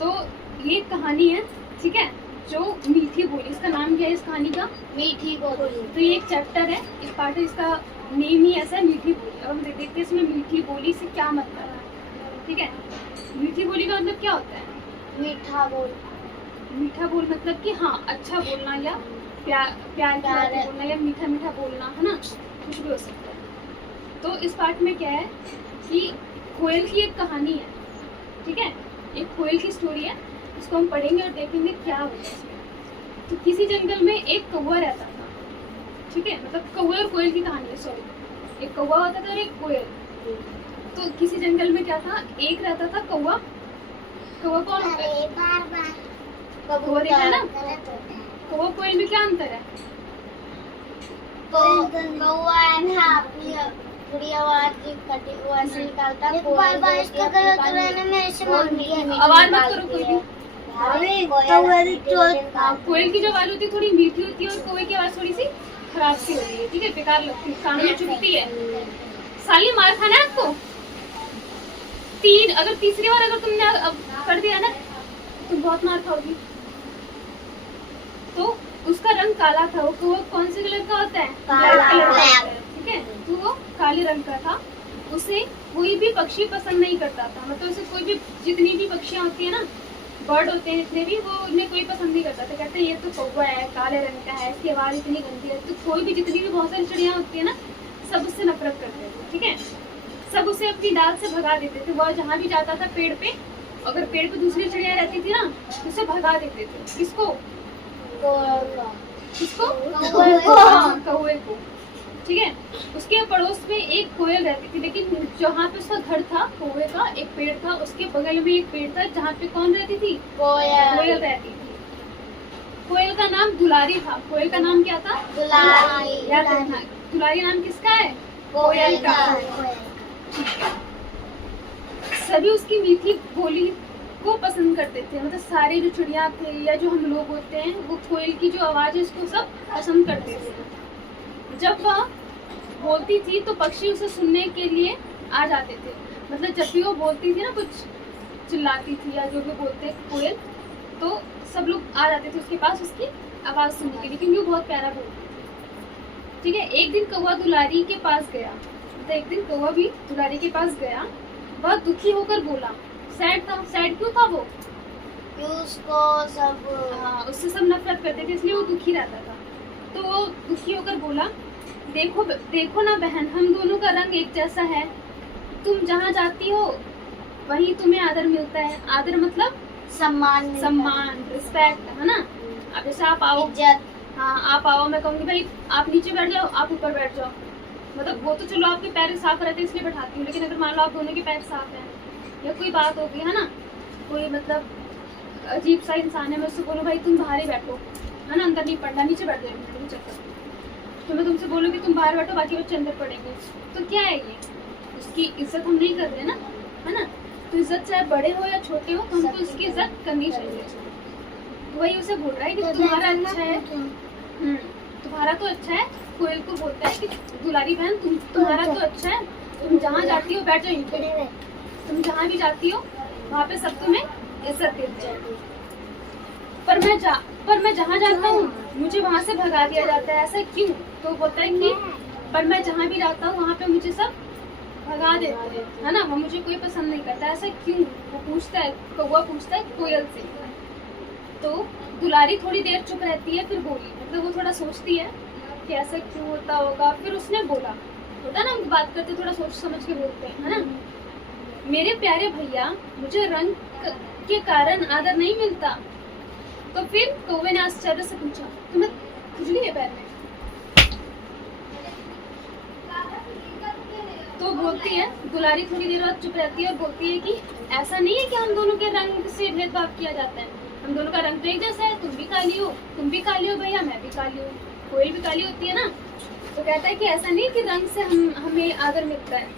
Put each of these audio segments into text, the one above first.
तो ये कहानी है, ठीक है, जो मीठी बोली, इसका नाम क्या है इस कहानी का? मीठी बोली। तो ये एक चैप्टर है, इस पार्ट इसका नेम ही ऐसा है, मीठी बोली। अब हम देखते हैं इसमें मीठी बोली से क्या मतलब है, ठीक है। मीठी बोली का मतलब क्या होता है? मीठा बोल। मीठा बोल मतलब कि हाँ अच्छा बोलना, या प्यार प्यार की बातें बोलना, या मीठा मीठा बोलना, है ना, कुछ भी हो सकता है। तो इस पार्ट में क्या है कि कोयल की एक कहानी है, ठीक है, एक कोयल की स्टोरी है, उसको हम पढ़ेंगे और देखेंगे क्या होता है इसमें। तो किसी जंगल में एक कौवा रहता था, ठीक है, मतलब कौवे और कोयल की कहानी है, सॉरी, एक कौवा होता था और एक कोयल। तो किसी जंगल में क्या था, एक रहता था कौवा। कौवा कौन होता है? कौवा देखा है ना? कौवा कोयल में क्या अंतर है? कौवा थोड़ी आवाज कटी वैसे निकालता, आवाज मत करो कोई भी। कोयल की जो आवाज होती है थोड़ी मीठी होती है, और कौवे की आवाज थोड़ी सी खराब सी होती है, ठीक है, बेकार लगती है, कान में चुभती है। साली मार खाना है आपको अगर तीसरी बार अगर तुमने कर दिया ना तो बहुत मार खाओगी। तो उसका रंग काला था, वो कौन से कलर का होता है? ब्लैक कलर का होता है, ठीक है, तो वो काले रंग का था। उसे कोई भी पक्षी पसंद नहीं करता था, मतलब उसे कोई भी, जितनी भी पक्षियाँ होती है ना, बर्ड होते हैं जितने भी, वो उन्हें कोई पसंद नहीं करता था। कहते हैं ये तो कौवा है, काले रंग का है, इसकी आवाज़ इतनी गंदी है। तो कोई भी, जितनी भी बहुत सारी चिड़ियाँ होती है ना, सब उससे नफरत करते थे, ठीक है, सब उसे अपनी डाल से भगा देते थे। वह जहाँ भी जाता था पेड़ पे, अगर पेड़ पे दूसरी चिड़िया रहती थी ना, उसे भगा देते थे। किसको? किसको? कौवे को, ठीक है। उसके पड़ोस में एक कोयल रहती थी, लेकिन जहाँ पे उसका घर था कौवे का, एक पेड़ था, उसके बगल में एक पेड़ था जहाँ पे कौन रहती थी? कोयल रहती थी। कोयल का नाम दुलारी था। कोयल का नाम क्या था? दुलारी। याद रखना, दुलारी नाम किसका है? कोयल का। सभी उसकी मीठी बोली को पसंद करते थे, मतलब सारे जो चिड़िया थे या जो हम लोग होते हैं, वो कोयल की जो आवाज़ है उसको सब पसंद करते थे। जब वह बोलती थी तो पक्षी उसे सुनने के लिए आ जाते थे, मतलब जब भी वो बोलती थी ना, कुछ चिल्लाती थी या जो भी बोलते कोयल, तो सब लोग आ जाते थे उसके पास उसकी आवाज़ सुनने के लिए, क्योंकि वो बहुत प्यारा बोलती थी, ठीक है। एक दिन कौवा दुलारी के पास गया, तो एक दिन कौवा भी दुलारी के पास गया। वह दुखी होकर बोला, सैड था। सैड क्यों था वो? उसको सब, हाँ, उससे सब नफरत करते थे, इसलिए वो दुखी रहता था। तो वो दुखी होकर बोला, देखो देखो ना बहन, हम दोनों का रंग एक जैसा है। तुम जहाँ जाती हो वहीं तुम्हें आदर मिलता है। आदर मतलब सम्मान, रिस्पेक्ट, है ना। अब जैसे आप आओ, इज्जत, हाँ आप आओ, मैं कहूँगी भाई आप नीचे बैठ जाओ, आप ऊपर बैठ जाओ, मतलब वो तो चलो आपके पैर साफ रहते हैं इसलिए बैठाती हूँ, लेकिन अगर मान लो आप दोनों के पैर साफ हैं या कोई बात होगी, है ना, कोई मतलब अजीब सा इंसान है, मैं उससे बोलूँ भाई तुम बाहर ही बैठो, है ना, अंदर नहीं पढ़ना, नीचे बैठ जाएंगे चक्कर, तो मैं तुमसे बोलूँ कि तुम बाहर बैठो, बाकी बच्चे अंदर पढ़ेंगे, तो क्या है ये? उसकी इज्जत हम नहीं कर रहे ना, है ना। तो इज्जत चाहे बड़े हो या छोटे हो, तो हमको इसकी इज्जत करनी चाहिए। तो वही उसे बोल रहा है कि तुम्हारा अच्छा है, तुम्हारा तो अच्छा है। कोयल को बोलता है कि दुलारी बहन तुम्हारा तो अच्छा है, तुम जहाँ जाती हो बैठ जाओ, तुम जहाँ भी जाती हो वहाँ पे सब तुम्हें इज्जत देते हैं, पर मैं जहाँ जाता हूँ मुझे वहाँ से भगा दिया जाता है, ऐसा क्यों? तो बोलता है कि पर मैं जहाँ भी जाता हूँ वहाँ पे मुझे सब भगा देते हैं, है ना, वो मुझे कोई पसंद नहीं करता, ऐसा क्यों? वो पूछता है, कौवा पूछता है कोयल से। तो दुलारी थोड़ी देर चुप रहती है, फिर बोली, मतलब वो थोड़ा सोचती है कि ऐसा क्यों होता होगा। फिर उसने बोला, होता ना हम बात करते थोड़ा सोच समझ के बोलते हैं, है ना, मेरे प्यारे भैया, मुझे रंग के कारण आदर नहीं मिलता। तो फिर कौवे ने आश्चर्य से पूछा, तुम्हें खुजली है पैर में? तो बोलती है दुलारी, थोड़ी देर बाद चुप रहती है और बोलती है कि ऐसा नहीं है कि हम दोनों के रंग से भेदभाव किया जाता है, हम दोनों का रंग तो एक जैसा है, तुम भी काली हो भैया, मैं भी काली हूँ, कोयल भी काली होती है ना। तो कहता है कि ऐसा नहीं कि रंग से हमें आदर मिलता है।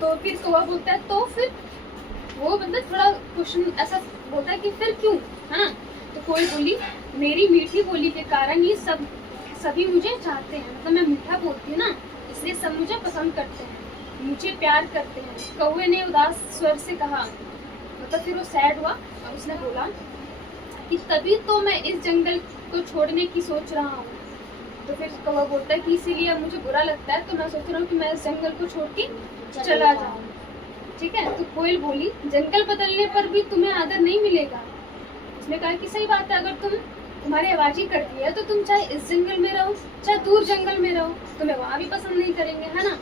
तो फिर कौवा बोलता है, तो फिर वो मतलब थोड़ा क्वेश्चन ऐसा बोलता है कि फिर क्यों, है ना। तो कोयल बोली, मेरी मीठी बोली के कारण ये सभी मुझे चाहते हैं, मतलब मैं मीठा बोलती हूँ ना, इसलिए सब मुझे पसंद करते हैं, मुझे प्यार करते हैं। कौवे ने उदास स्वर से कहा, तो फिर वो सैड हुआ और उसने बोला कि तभी तो मैं इस जंगल को छोड़ने की सोच रहा हूँ। तो फिर कौवा बोलता है कि इसीलिए अब मुझे बुरा लगता है, तो मैं सोच रहा हूँ कि मैं इस जंगल को छोड़ के चला जाऊँ। ठीक है, तो कोयल बोली जंगल बदलने पर भी तुम्हें आदर नहीं मिलेगा। उसने कहा कि सही बात है, अगर तुम्हारी आवाज ही करती है तो तुम चाहे इस जंगल में रहो चाहे दूर जंगल में रहो, तुम्हें वहाँ भी पसंद नहीं करेंगे, है ना।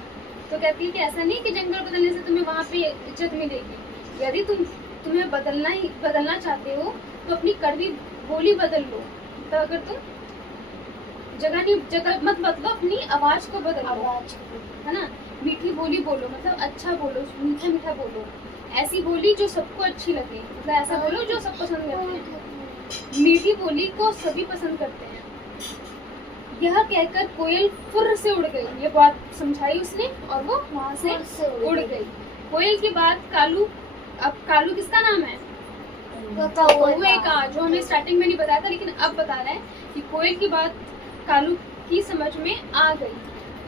तो कहती है कि ऐसा नहीं कि जंगल बदलने से तुम्हें वहाँ पे इज्जत मिलेगी। यदि तुम्हें बदलना चाहते हो तो अपनी कड़वी बोली बदल लो। तो अगर तुम जगह मत बदलो, अपनी आवाज को बदलो, है ना। मीठी बोली बोलो, मतलब अच्छा बोलो, मीठा मीठा बोलो, ऐसी बोली जो सबको अच्छी लगे, मतलब ऐसा बोलो जो सब पसंद करते हैं। मीठी बोली को सभी पसंद करते हैं। यह कहकर कोयल फुर्र से उड़ गई। ये बात समझाई उसने और वो वहां से उड़ गई। कोयल के बाद कालू, अब कालू किसका नाम है? कौवे का, जो हमें स्टार्टिंग में नहीं बताया था लेकिन अब बता रहा है कि कोयल की बात कालू की समझ में आ गई।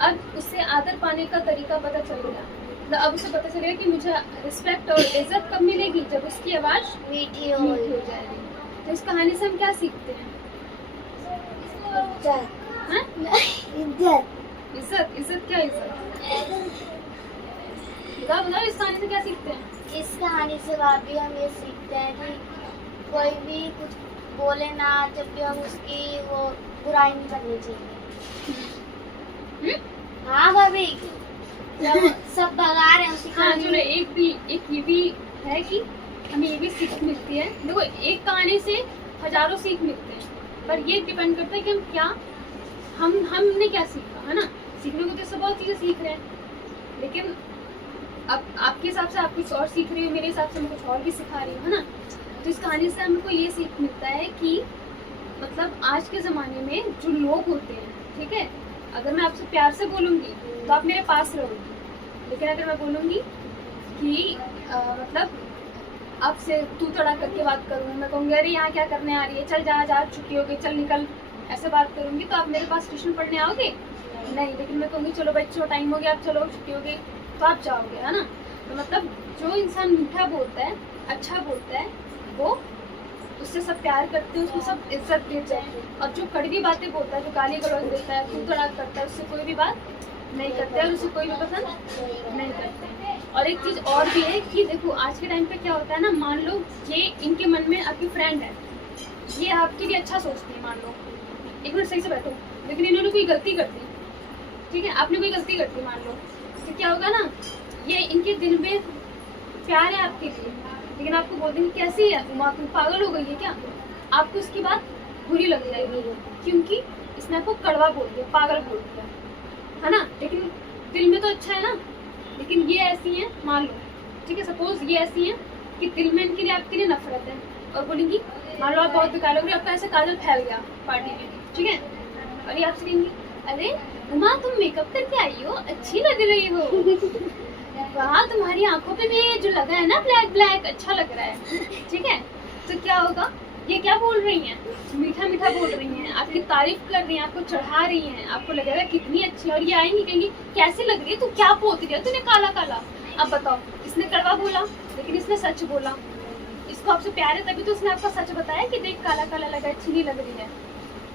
अब उससे आदर पाने का तरीका पता चल गया। मतलब अब उसे पता चलेगा कि मुझे रिस्पेक्ट और इज्जत कब मिलेगी, जब उसकी आवाज मीठी हो जाएगी। तो इस कहानी से हम क्या सीखते हैं? इज्जत। इज्जत क्या इज्जत? बताओ इस कहानी से क्या सीखते हैं? इस कहानी से भाभी हम ये सीखते हैं कि कोई भी कुछ बोले ना, जब भी हम उसकी वो बुराई नहीं करनी चाहिए। हाँ भाभी, सब भगा रहे हैं उसी कहानी में। एक ये भी है कि हमें ये भी सीख मिलती है। देखो, एक कहानी से हजारों सीख मिलते हैं, पर ये डिपेंड करता है कि हम क्या हमने क्या सीखा, है ना। सीखने को तो सब बहुत चीजें सीख रहे हैं, लेकिन अब आपके हिसाब से आप कुछ और सीख रही हो, मेरे हिसाब से मैं कुछ और भी सिखा रही हूँ, है ना। तो इस कहानी से हमको ये सीख मिलता है कि मतलब आज के ज़माने में जो लोग होते हैं, ठीक है, अगर मैं आपसे प्यार से बोलूँगी तो आप मेरे पास रहोगी, लेकिन अगर मैं बोलूँगी कि मतलब आपसे तू तड़ा करके बात करूँ, मैं कहूँगी अरे यहाँ क्या करने आ रही है, चल जा छुट्टी हो गई, चल निकल, ऐसे बात करूँगी, तो आप मेरे पास ट्यूशन पढ़ने आओगे? नहीं। लेकिन मैं कहूँगी चलो बच्चों टाइम हो गया, आप चलो छुट्टी हो गई, तो आप जाओगे, है ना। तो मतलब जो इंसान मीठा बोलता है, अच्छा बोलता है, वो उससे सब प्यार करते हैं, उसको सब इज्जत देते हैं। और जो कड़वी बातें बोलता है, जो गाली गलौज देता है, तू तड़ाक करता है, उससे कोई भी बात नहीं करते और उसे कोई भी पसंद नहीं करते। और एक चीज़ और भी है कि देखो आज के टाइम पे क्या होता है ना, मान लो ये इनके मन में आपकी फ्रेंड है, ये आपके लिए अच्छा सोचती है, मान लो, एक मिनट सही से बैठो, लेकिन इन्होंने कोई गलती कर दी, ठीक है, आपने कोई गलती कर दी मान लो, तो क्या होगा ना, ये इनके दिल में प्यार है आपके लिए, लेकिन आपको बोल देंगे कैसी है तुम पागल हो गई है क्या, आपको इसकी बात बुरी लग जाएगी, क्योंकि इसने आपको कड़वा बोल दिया, पागल बोल दिया, है ना। लेकिन दिल में तो अच्छा है ना। लेकिन ये ऐसी हैं, मान लो, ठीक है, सपोज ये ऐसी हैं कि दिल में इनके लिए आपके लिए नफरत है, और बोलेंगी मान लो आप बहुत बेकार लग रही हो, आपका ऐसे काजल फैल गया पार्टी में, ठीक है, और ये आपसे कहेंगी अरे उमा तुम मेकअप करके आई हो, अच्छी लग रही हो, वाह तुम्हारी आंखों पे भी जो लगा है ना ब्लैक ब्लैक, अच्छा लग रहा है, ठीक है। तो क्या होगा, ये क्या बोल रही हैं, मीठा मीठा बोल रही हैं, आपकी तारीफ कर रही हैं, आपको चढ़ा रही हैं, आपको लगेगा कितनी अच्छी है, और ये आएंगी कहेंगी कैसी लग रही है, तू क्या पोत रही है, तूने काला काला। अब बताओ, इसने कड़वा बोला लेकिन इसने सच बोला, इसको आपसे प्यार है तभी तो उसने आपका सच बताया कि देख काला काला लगा, अच्छी नहीं लग रही है,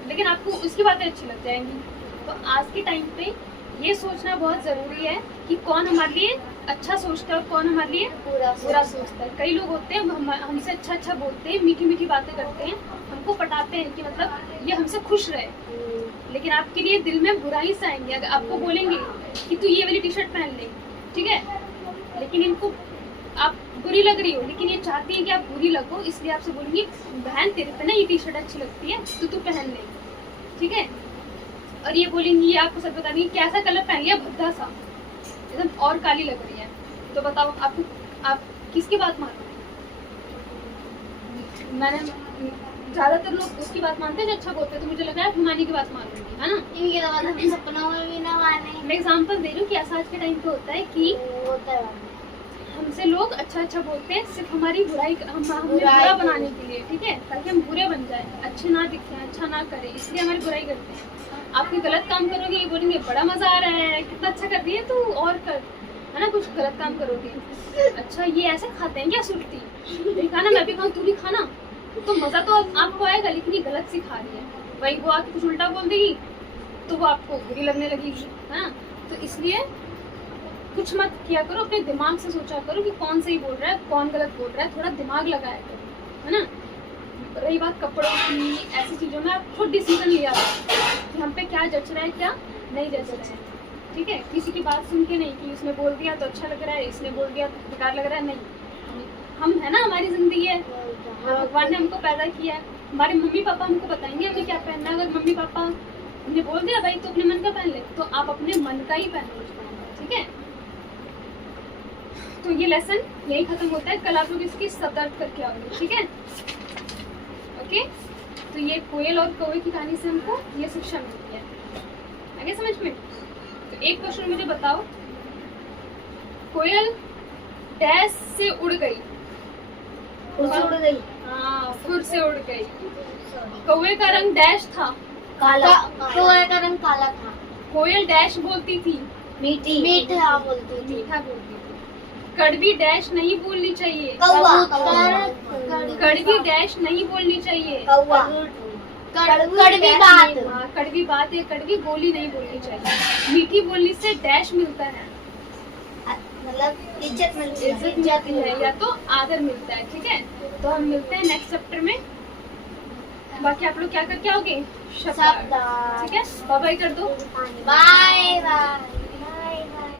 लेकिन आपको उसकी बातें अच्छी लग जाएंगी। तो आज के टाइम पे ये सोचना बहुत ज़रूरी है कि कौन हमारे लिए अच्छा सोचता है और कौन हमारे लिए बुरा सोचता है। कई लोग होते हैं हमसे अच्छा बोलते हैं, मीठी मीठी बातें करते हैं, हमको पटाते हैं कि मतलब ये हमसे खुश रहे, लेकिन आपके लिए दिल में बुराई से आएंगे। अगर आपको बोलेंगे कि तू ये वाली टी शर्ट पहन ले, ठीक है, लेकिन इनको आप बुरी लग रही हो, लेकिन ये चाहती है कि आप बुरी लगो, इसलिए आपसे बोलेंगी बहन तेरे पे ना ये टी शर्ट अच्छी लगती है तो तू पहन ले, ठीक है। और ये बोलेंगी, ये आपको सब बता देंगी कैसा कलर पहन लिया, भद्दा सा एकदम और काली लग रही है, तो बताओ आप किसकी बात मानोगे? मैंने ज्यादातर लोग उसकी बात मानते हैं जो अच्छा बोलते हैं, तो मुझे लग रहा है हिमानी की बात मानूंगी, है ना। इनकी तो बात हम सपनों में भी ना माने। मैं एग्जांपल दे रही हूँ कि ऐसा आज के टाइम पे होता है कि हमसे लोग अच्छा बोलते हैं सिर्फ हमारी बुराई हमें बुरा बनाने के लिए, ठीक है, ताकि हम बुरे बन जाए, अच्छे ना दिखें, अच्छा ना करें, इसलिए हमारी बुराई करते हैं। आप कोई गलत काम करोगे, ये बोलेंगे बड़ा मजा आ रहा है, कितना अच्छा कर रही है तू, और कर, है ना, कुछ गलत काम करोगे। अच्छा ये ऐसे खाते हैं क्या सुर्ती, देखा ना मैं भी खाऊं तू भी खाना, तो मजा तो आपको आएगा, लेकिन ये गलत सिखा रही है। वही वो आके कुछ उल्टा बोल देगी तो वो आपको बुरी लगने लगेगी, है ना। तो इसलिए कुछ मत किया करो, अपने दिमाग से सोचा करो कि कौन सही बोल रहा है कौन गलत बोल रहा है, थोड़ा दिमाग लगाया करो, है ना। रही बात कपड़ों की, ऐसी चीज़ों में आप खुद डिसीजन लिया करो कि हम पे क्या जच रहा है क्या नहीं जच रहा है, ठीक है। किसी की बात सुन के नहीं कि उसने बोल दिया तो अच्छा लग रहा है, इसने बोल दिया तो बेकार लग रहा है, नहीं। हम है ना, हमारी जिंदगी है, भगवान ने हमको पैदा किया है, हमारे मम्मी पापा हमको बताएंगे हमें क्या पहनना है। अगर मम्मी पापा ने बोल दिया भाई तो अपने मन का पहन ले, तो आप अपने मन का ही पहन लो, ठीक है। तो ये लेसन यही खत्म होता है, कल आप लोग इसकी सतर्क करके आओगे, ठीक है। ओके, तो ये कोयल और कौवे की कहानी से हमको ये शिक्षा मिलती है, आगे समझ में। तो एक क्वेश्चन मुझे बताओ, कोयल डैश से उड़ गई, उड़ गई, हाँ फुर से उड़ गई। कौवे का रंग डैश था, काला, कौवे का रंग काला था। कोयल डैश बोलती थी, मीठी मीठा बोलती थी। मीठा बोलती थी। कड़वी डैश नहीं बोलनी चाहिए, कौवा, कड़वी डैश नहीं बोलनी चाहिए, कौवा, कड़वी बात, हाँ कड़वी बात है, कड़वी बोली नहीं बोलनी चाहिए। मीठी बोलने से डैश मिलता है, मतलब इज्जत मिलती है, इज्जत मिलती है या तो आदर मिलता है, ठीक है। तो हम मिलते हैं नेक्स्ट चैप्टर में, बाकी आप लोग क्या करके आओगे, शब्द, ठीक है। बाय बाय कर दो, बाय बाय।